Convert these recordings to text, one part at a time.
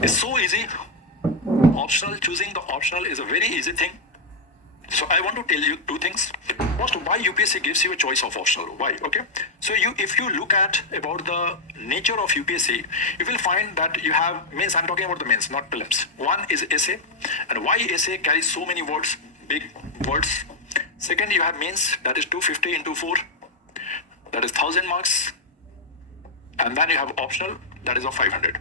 It's so easy. Optional, choosing the optional is a very easy thing. So I want to tell you two things. First, why UPSC gives you a choice of optional. Why? Okay. So if you look at about the nature of UPSC, you will find that you have means. I'm talking about the mains, not prelims. One is essay, and why essay carries so many words, big words. Second, you have mains, that is 250 into 4, that is 1000 marks, and then you have optional, that is of 500.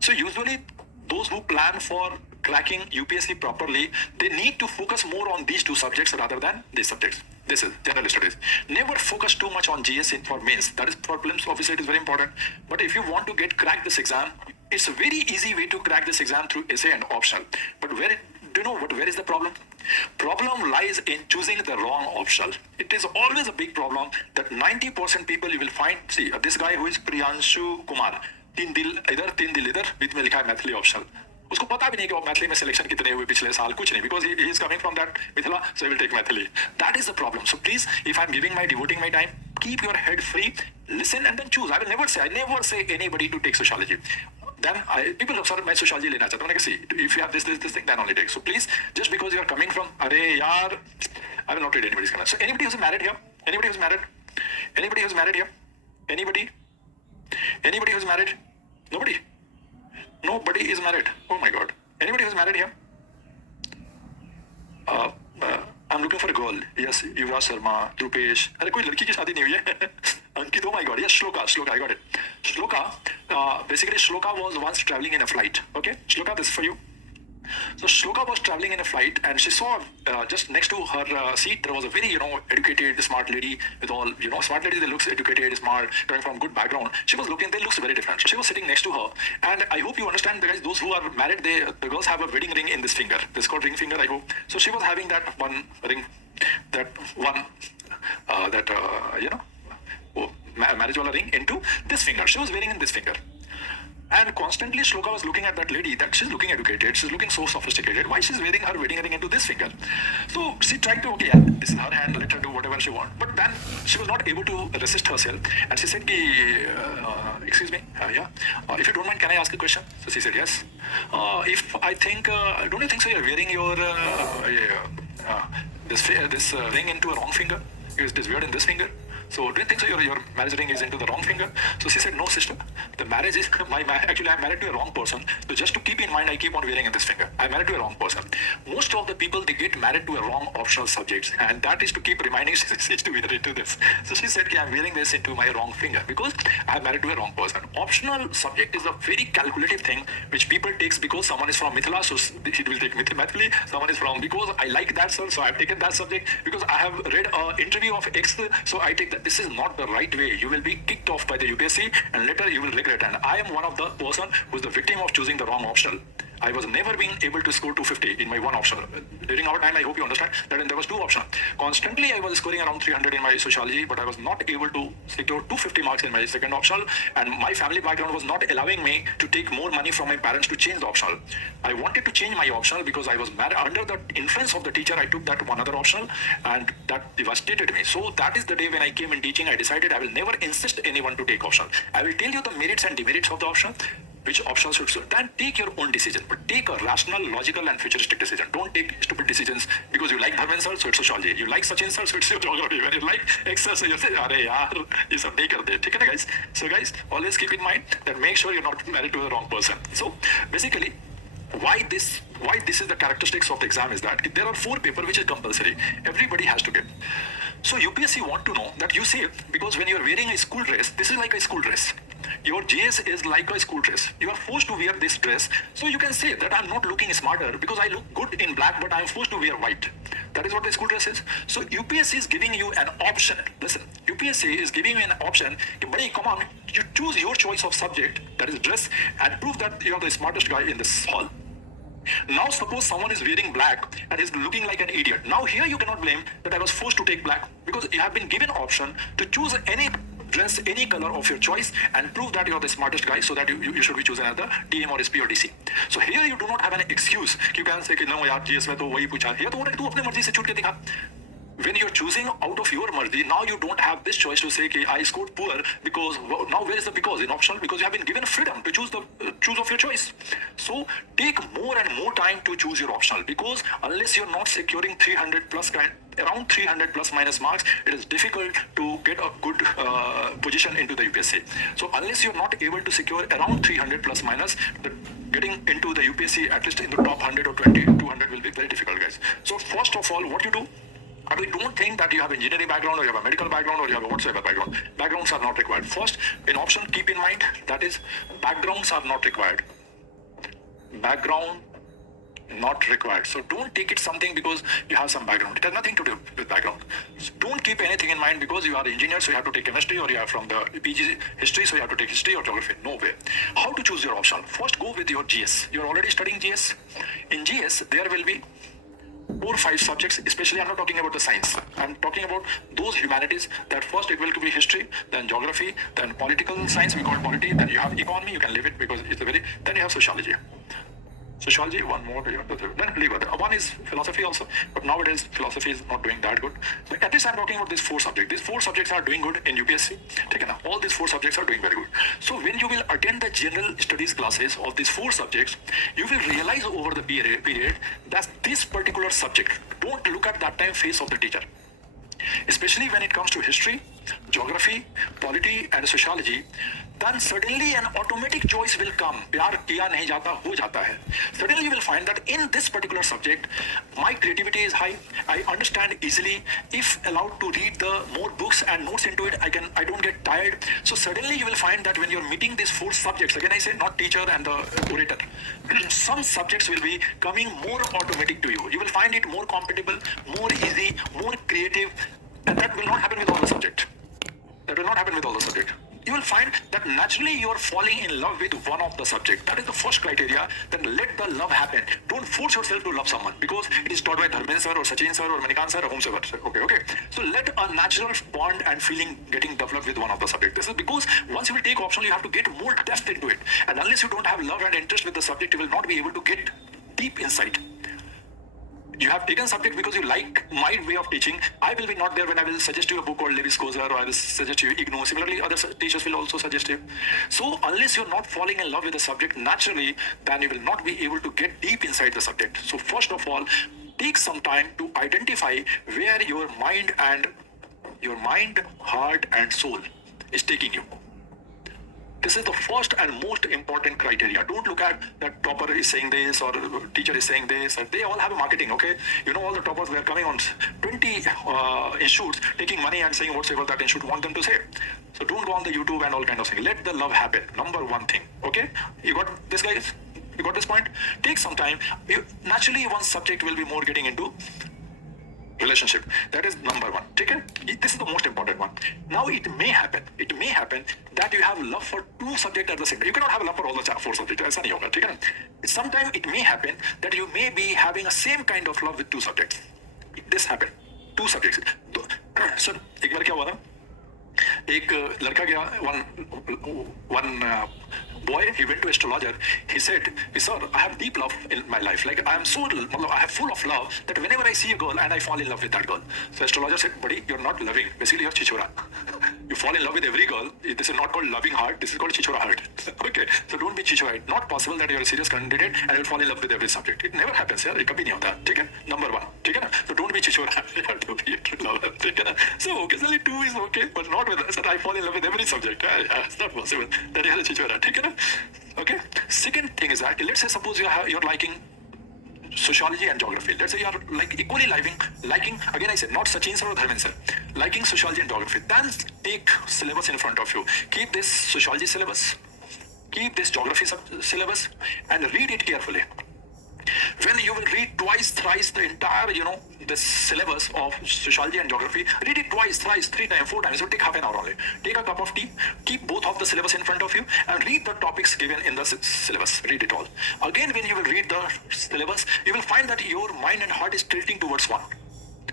So usually those who plan for cracking UPSC properly, they need to focus more on these two subjects rather than these subjects. This is general studies. Never focus too much on GS for mains. That is for prelims. Obviously, it is very important. But if you want to crack this exam, it's a very easy way to crack this exam through essay and optional. But where is the problem? Problem lies in choosing the wrong optional. It is always a big problem that 90% people you will find. See, this guy who is Priyanshu Kumar, तीन दिल इधर बीच में लिखा है Maithili optional. उसको पता भी नहीं कि मैथिली में सिलेक्शन कितने हुए पिछले साल, कुछ नहीं, because he is coming from that Mithila, so he will take Maithili. That is the problem. So please, if I am devoting my time, keep your head free, listen and then choose. I never say anybody to take sociology. Then people have said मैं sociology लेना चाहता हूँ. मैंने कहा, see, if you have this thing, then only take. So please, just because you are coming from, अरे यार, I will not read anybody's comment. So anybody who's married here? Anybody who's married? Anybody who's married here? Anybody? Anybody who's married? Nobody. Nobody is married. Oh my God. Anybody who's married here? I'm looking for a girl. Yes, Yuvraj Sharma, Drupesh. अरे कोई लड़की की शादी नहीं हुई है? Ankit, oh my God. Yes, Shloka, I got it. Shloka, basically Shloka was once traveling in a flight. Okay, Shloka, this is for you. So Shloka was traveling in a flight and she saw just next to her seat there was a very educated, smart lady with all smart ladies. They looks educated, smart, coming from good background. She was looking. They looks very different. So she was sitting next to her, and I hope you understand, guys. Those who are married, the girls have a wedding ring in this finger. This is called ring finger. I hope. So she was having that one ring, marriage wala ring into this finger. She was wearing in this finger. And constantly Shloka was looking at that lady, that she's looking educated, she's looking so sophisticated. Why she's wearing her wedding ring into this finger? So she tried to, okay, yeah, this is her hand, let her do whatever she wants. But then she was not able to resist herself. And she said, excuse me, if you don't mind, can I ask a question? So she said, yes. Don't you think so you're wearing your, this ring into a wrong finger? It is weird in this finger. So do you think so your marriage ring is into the wrong finger? So she said, no sister, the marriage is actually I'm married to a wrong person. So just to keep in mind, I keep on wearing in this finger. I'm married to a wrong person. Most of the people, they get married to a wrong optional subjects, and that is to keep reminding she to wear into this. So she said, I'm wearing this into my wrong finger because I'm married to a wrong person. Optional subject is a very calculative thing which people takes because someone is from Mithila, so he will take Mathili. Someone is from, because I like that sir, so I've taken that subject. Because I have read an interview of X, so I take that. This is not the right way. You will be kicked off by the UPSC and later you will regret. And I am one of the person who is the victim of choosing the wrong optional. I was never being able to score 250 in my one optional. During our time, I hope you understand that there was two options. Constantly, I was scoring around 300 in my sociology, but I was not able to secure 250 marks in my second optional. And my family background was not allowing me to take more money from my parents to change the optional. I wanted to change my optional because I was under the influence of the teacher. I took that one other optional, and that devastated me. So that is the day when I came in teaching. I decided I will never insist anyone to take optional. I will tell you the merits and demerits of the option. Which options should suit. Then take your own decision, but take a rational, logical, and futuristic decision. Don't take stupid decisions because you like Dharmen sir, so it's sociology. You like Sachin sir, so it's your geography. When you like X sir, so you say, "Arey yaar, ये सब नहीं करते." ठीक है ना, guys? So guys, always keep in mind that make sure you're not married to the wrong person. So basically, why this is the characteristics of the exam is that there are 4 papers which is compulsory. Everybody has to get. So UPSC want to know that you say, because when you're wearing a school dress, this is like a school dress. Your GS is like a school dress. You are forced to wear this dress. So you can say that I'm not looking smarter because I look good in black, but I'm forced to wear white. That is what the school dress is. So UPSC is giving you an option. Listen, UPSC is giving you an option. Buddy, come on, you choose your choice of subject, that is dress, and prove that you are the smartest guy in this hall. Now suppose someone is wearing black and is looking like an idiot. Now here you cannot blame that I was forced to take black, because you have been given option to choose any dress, any color of your choice, and prove that you are the smartest guy, so that you should be choosing either DM or SP or DC. So here you do not have an excuse. You can say no yaar GS में तो वही पूछा. Here तो तू अपने मर्जी से छूट के दिखा. When you're choosing out of your mercy, now you don't have this choice to say I scored poor because now where is the because in optional? Because you have been given freedom to choose choose of your choice. So take more and more time to choose your optional, because unless you're not securing 300 plus around 300 plus minus marks, it is difficult to get a good position into the UPSC. So unless you're not able to secure around 300 plus minus, getting into the UPSC at least in the top 100 or 200 will be very difficult, guys. So first of all, what you do, we don't think that you have engineering background or you have a medical background or you have a whatsoever background. Backgrounds are not required. First, in option, keep in mind that is backgrounds are not required. Background not required. So don't take it something because you have some background. It has nothing to do with background. So don't keep anything in mind because you are an engineer, so you have to take chemistry, or you are from the PG history, so you have to take history or geography. No way. How to choose your option? First, go with your GS. You're already studying GS. In GS, there will be 4 or 5 subjects, especially I'm not talking about the science. I'm talking about those humanities that first it will be history, then geography, then political science, we call it polity, then you have economy, you can leave it because it's then you have sociology. Sociology, one more, then leave it. One is philosophy also, but nowadays philosophy is not doing that good. So at least I'm talking about these 4 subjects. These 4 subjects are doing good in UPSC. All these 4 subjects are doing very good. So when you will attend the general studies classes of these 4 subjects, you will realize over the period that this particular subject, don't look at that time face of the teacher. Especially when it comes to history, geography, polity and sociology, then suddenly an automatic choice will come. प्यार किया नहीं जाता, हो जाता है. Suddenly you will find that in this particular subject, my creativity is high. I understand easily. If allowed to read the more books and notes into it, I don't get tired. So suddenly you will find that when you're meeting these 4 subjects, again I say not teacher and the orator, some subjects will be coming more automatic to you. You will find it more compatible, more easy, more creative, and that will not happen with all the subject. That will not happen with all the subject. You will find that naturally you are falling in love with one of the subject. That is the first criteria. Then let the love happen. Don't force yourself to love someone because it is taught by Dharmendra sir or Sachin sir or Manikan sir or whomsoever. Okay. So let a natural bond and feeling getting developed with one of the subject. This is because once you will take optional, you have to get more depth into it. And unless you don't have love and interest with the subject, you will not be able to get deep insight. You have taken subject because you like my way of teaching. I will be not there when I will suggest you a book called Levis Kozer or I will suggest you IGNO. Similarly, other teachers will also suggest you. So unless you're not falling in love with the subject naturally, then you will not be able to get deep inside the subject. So first of all, take some time to identify where your mind, heart and soul is taking you. This is the first and most important criteria. Don't look at that topper is saying this or teacher is saying this. They all have a marketing, okay? You know all the toppers were coming on 20 institutes taking money and saying whatsoever that institute want them to say. So don't go on the YouTube and all kind of things. Let the love happen. Number 1 thing, okay? You got this, guys? You got this point? Take some time. Naturally, one subject will be more getting into relationship. That is number 1. Okay? This is the most important one. Now it may happen that you have love for 2 subjects at the same time. You cannot have love for all the 4 subjects. ऐसा नहीं होगा, ठीक है? Sometimes it may happen that you may be having a same kind of love with 2 subjects. This happen. 2 subjects. So एक बार क्या हुआ था? एक लड़का गया, one boy, he went to astrologer. He said, sir, I have deep love in my life. Like I am full of love that whenever I see a girl and I fall in love with that girl. So astrologer said, buddy, you're not loving. Basically, you're chichora. You fall in love with every girl. This is not called loving heart. This is called chichora heart. Okay. So don't be chichora. Not possible that you're a serious candidate and you'll fall in love with every subject. It never happens. यार, कभी नहीं होता. ठीक है? Number 1. ठीक है ना? So don't be chichora. You have to be a true lover. ठीक है ना? So occasionally 2 is okay, but not with us. That I fall in love with every subject. It's not possible. That you are a chichora. ठीक है ना? Okay. Second thing is that let's say suppose you're liking sociology and geography. Let's say you're like equally liking again I said not Sachin sir or Dharmendra sir, liking sociology and geography. Then take syllabus in front of you. Keep this sociology syllabus, keep this geography syllabus and read it carefully. When you will read twice, thrice the entire, the syllabus of sociology and geography, read it twice, thrice, 3 times, 4 times. It will take half an hour only. Take a cup of tea, keep both of the syllabus in front of you and read the topics given in the syllabus. Read it all. Again, when you will read the syllabus, you will find that your mind and heart is tilting towards one.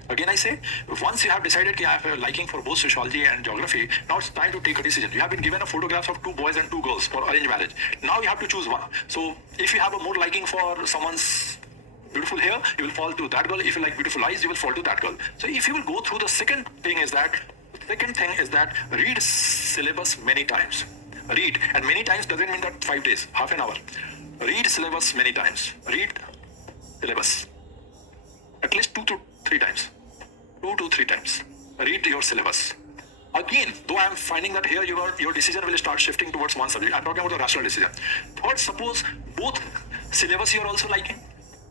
Again, I say, once you have decided that I have a liking for both sociology and geography, now it's time to take a decision. You have been given a photographs of 2 boys and 2 girls for arranged marriage. Now you have to choose one. So if you have a more liking for someone's beautiful hair, you will fall to that girl. If you like beautiful eyes, you will fall to that girl. So if you will go through the second thing is that read syllabus many times. Read, and many times doesn't mean that 5 days, half an hour. Read syllabus many times. Read syllabus at least 2 to 3 times. 2 to 3 times. Read your syllabus. Again, though I am finding that here your decision will start shifting towards one subject. I'm talking about the rational decision. Third, suppose both syllabus you are also liking,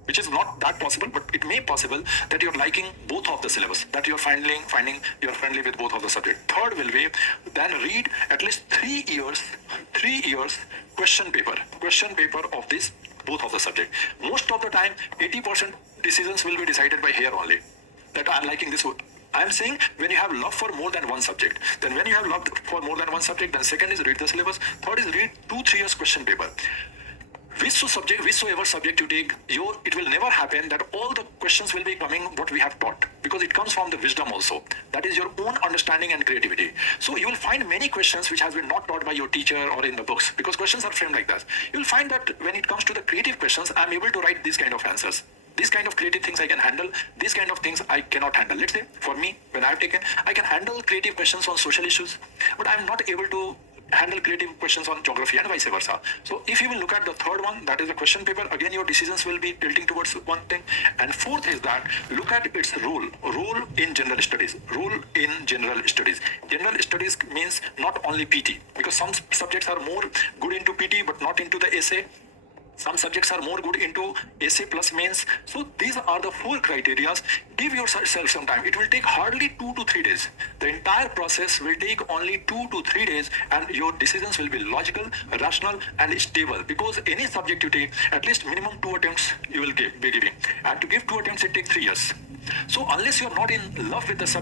which is not that possible, but it may possible that you're liking both of the syllabus, that you're finding you're friendly with both of the subject. Third will be then read at least 3 years question paper of this both of the subject. Most of the time 80% decisions will be decided by here only, that I'm liking this. I'm saying when you have love for more than one subject, then when you have love for more than one subject, then second is read the syllabus, third is read 2-3 years question paper. Whichsoever subject you take, it will never happen that all the questions will be coming what we have taught, because it comes from the wisdom also. That is your own understanding and creativity. So you will find many questions which has been not taught by your teacher or in the books, because questions are framed like that. You will find that when it comes to the creative questions, I'm able to write these kind of answers. These kind of creative things I can handle. These kind of things I cannot handle. Let's say for me, when I've taken, I can handle creative questions on social issues, but I'm not able to handle creative questions on geography and vice versa. So if you will look at the third one, that is the question paper, again your decisions will be tilting towards one thing. And fourth is that look at its role in general studies. General studies means not only PT, because some subjects are more good into PT but not into the essay. Some subjects are more good into essay plus mains. So these are the 4 criteria. Give yourself some time. It will take hardly 2 to 3 days. The entire process will take only 2 to 3 days, and your decisions will be logical, rational, and stable. Because any subject you take, at least minimum 2 attempts you will be giving. And to give 2 attempts, it takes 3 years. So unless you are not in love with the subject,